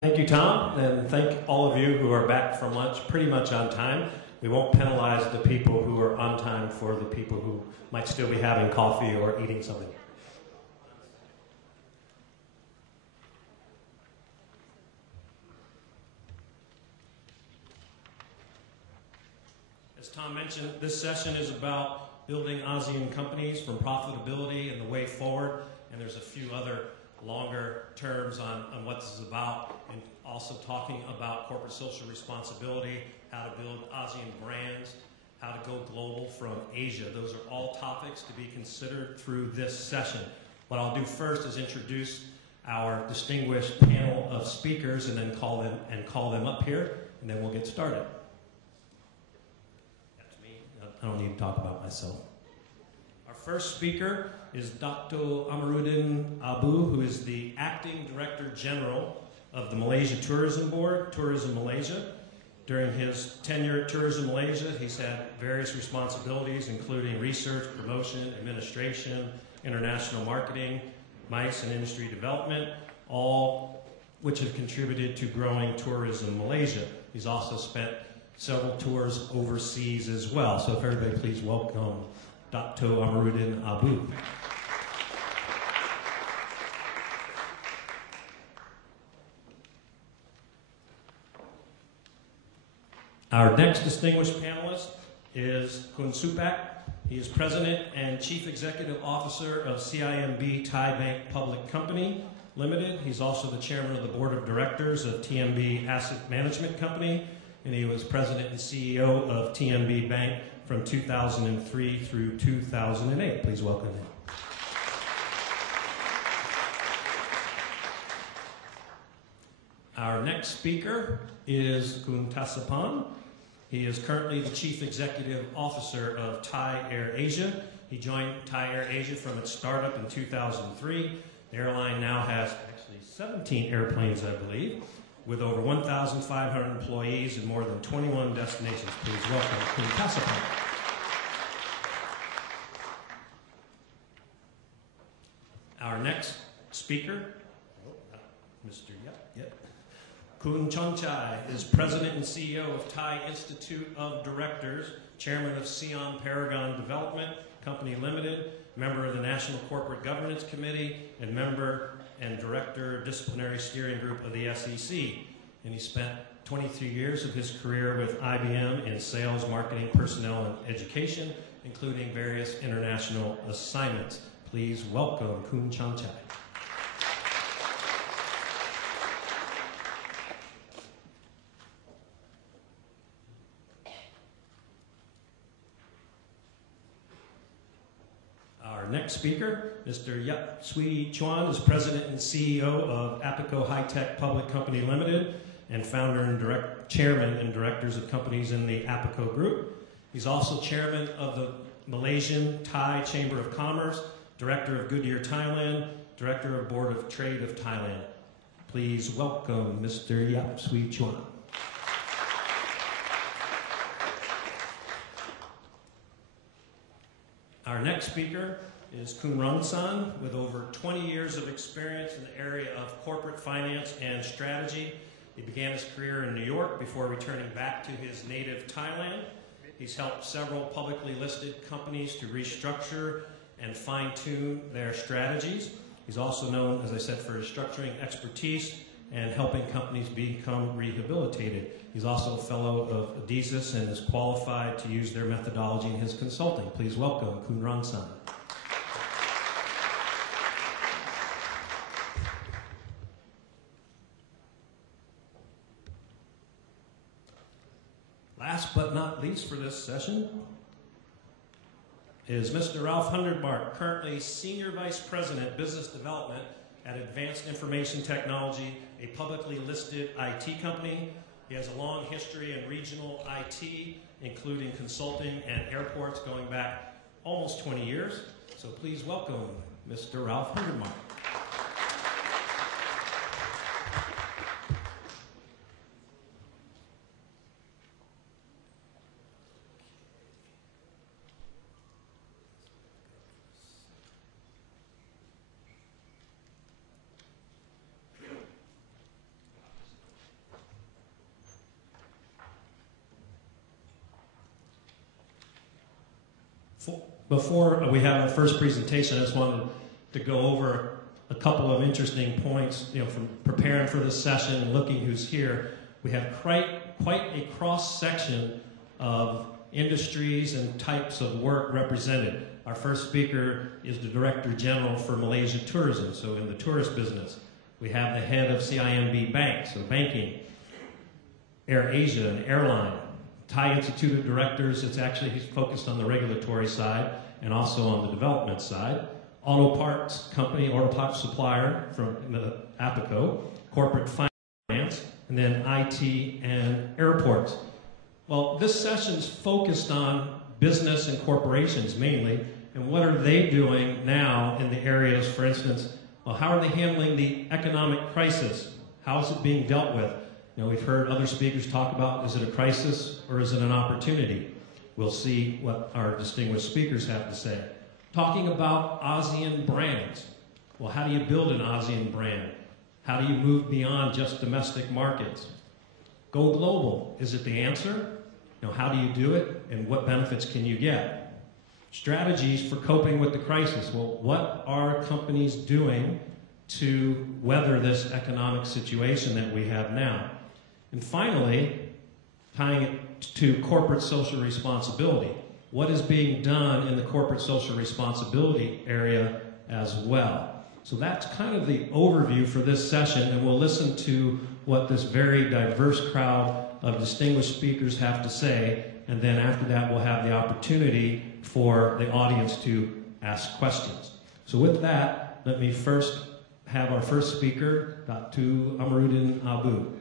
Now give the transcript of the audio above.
Thank you, Tom, and thank all of you who are back from lunch pretty much on time. We won't penalize the people who are on time for the people who might still be having coffee or eating something. As Tom mentioned, this session is about building ASEAN companies from profitability and the way forward, and there's a few other longer terms on what this is about, and also talking about corporate social responsibility, how to build ASEAN brands, how to go global from Asia. Those are all topics to be considered through this session. What I'll do first is introduce our distinguished panel of speakers and then call them up here, and then we'll get started. That's me. I don't need to talk about myself. Our first speaker is Dr. Amiruddin Abu, who is the Acting Director General of the Malaysia Tourism Board, Tourism Malaysia. During his tenure at Tourism Malaysia, he's had various responsibilities, including research, promotion, administration, international marketing, MICE, and industry development, all which have contributed to growing tourism Malaysia. He's also spent several tours overseas as well. So if everybody please welcome Dr. Amiruddin Abu. Our next distinguished panelist is Kun Supak. He is President and Chief Executive Officer of CIMB Thai Bank Public Company Limited. He's also the Chairman of the Board of Directors of TMB Asset Management Company, and he was President and CEO of TMB Bank from 2003 through 2008. Please welcome him. Our next speaker is Kun Tasapan. He is currently the Chief Executive Officer of Thai Air Asia. He joined Thai Air Asia from its startup in 2003. The airline now has actually 17 airplanes, I believe, with over 1,500 employees in more than 21 destinations. Please welcome Kun Tasapan. Our next speaker, Mr. Yep. Kun Chonchai is President and CEO of Thai Institute of Directors, Chairman of ASEAN Paragon Development Company Limited, member of the National Corporate Governance Committee, and member and Director Disciplinary Steering Group of the SEC. And he spent 23 years of his career with IBM in sales, marketing, personnel, and education, including various international assignments. Please welcome Kun Chonchai. Next speaker, Mr. Yap Sui Chuan, is President and CEO of Apico High-Tech Public Company Limited and founder and chairman and directors of companies in the Apico Group. He's also chairman of the Malaysian Thai Chamber of Commerce, director of Goodyear Thailand, director of Board of Trade of Thailand. Please welcome Mr. Yap Sui Chuan. Our next speaker is Kun Rong San, with over 20 years of experience in the area of corporate finance and strategy. He began his career in New York before returning back to his native Thailand. He's helped several publicly listed companies to restructure and fine-tune their strategies. He's also known, as I said, for his structuring expertise and helping companies become rehabilitated. He's also a fellow of Adizes and is qualified to use their methodology in his consulting. Please welcome Kun Rong San. Last but not least for this session is Mr. Ralph Hundertmark, currently Senior Vice President, Business Development at Advanced Information Technology, a publicly listed IT company. He has a long history in regional IT, including consulting and airports going back almost 20 years. So please welcome Mr. Ralph Hundertmark. Before we have our first presentation, I just wanted to go over a couple of interesting points, from preparing for this session and looking who's here. We have quite a cross-section of industries and types of work represented. Our first speaker is the Director General for Malaysia Tourism, so in the tourist business. We have the head of CIMB Bank, so banking. AirAsia, an airline. Thai Institute of Directors, he's focused on the regulatory side and also on the development side. Auto parts company, auto parts supplier from APICO, corporate finance, and then IT and airports. Well, this session's focused on business and corporations mainly, and what are they doing now in the areas, for instance, well, how are they handling the economic crisis? How is it being dealt with? We've heard other speakers talk about, is it a crisis or is it an opportunity? We'll see what our distinguished speakers have to say. Talking about ASEAN brands. Well, how do you build an ASEAN brand? How do you move beyond just domestic markets? Go global. Is it the answer? How do you do it and what benefits can you get? Strategies for coping with the crisis. Well, what are companies doing to weather this economic situation that we have now? And finally, tying it to corporate social responsibility. What is being done in the corporate social responsibility area as well? So that's kind of the overview for this session, and we'll listen to what this very diverse crowd of distinguished speakers have to say, and then after that we'll have the opportunity for the audience to ask questions. So with that, let me first have our first speaker, Dr. Amaruddin Abu.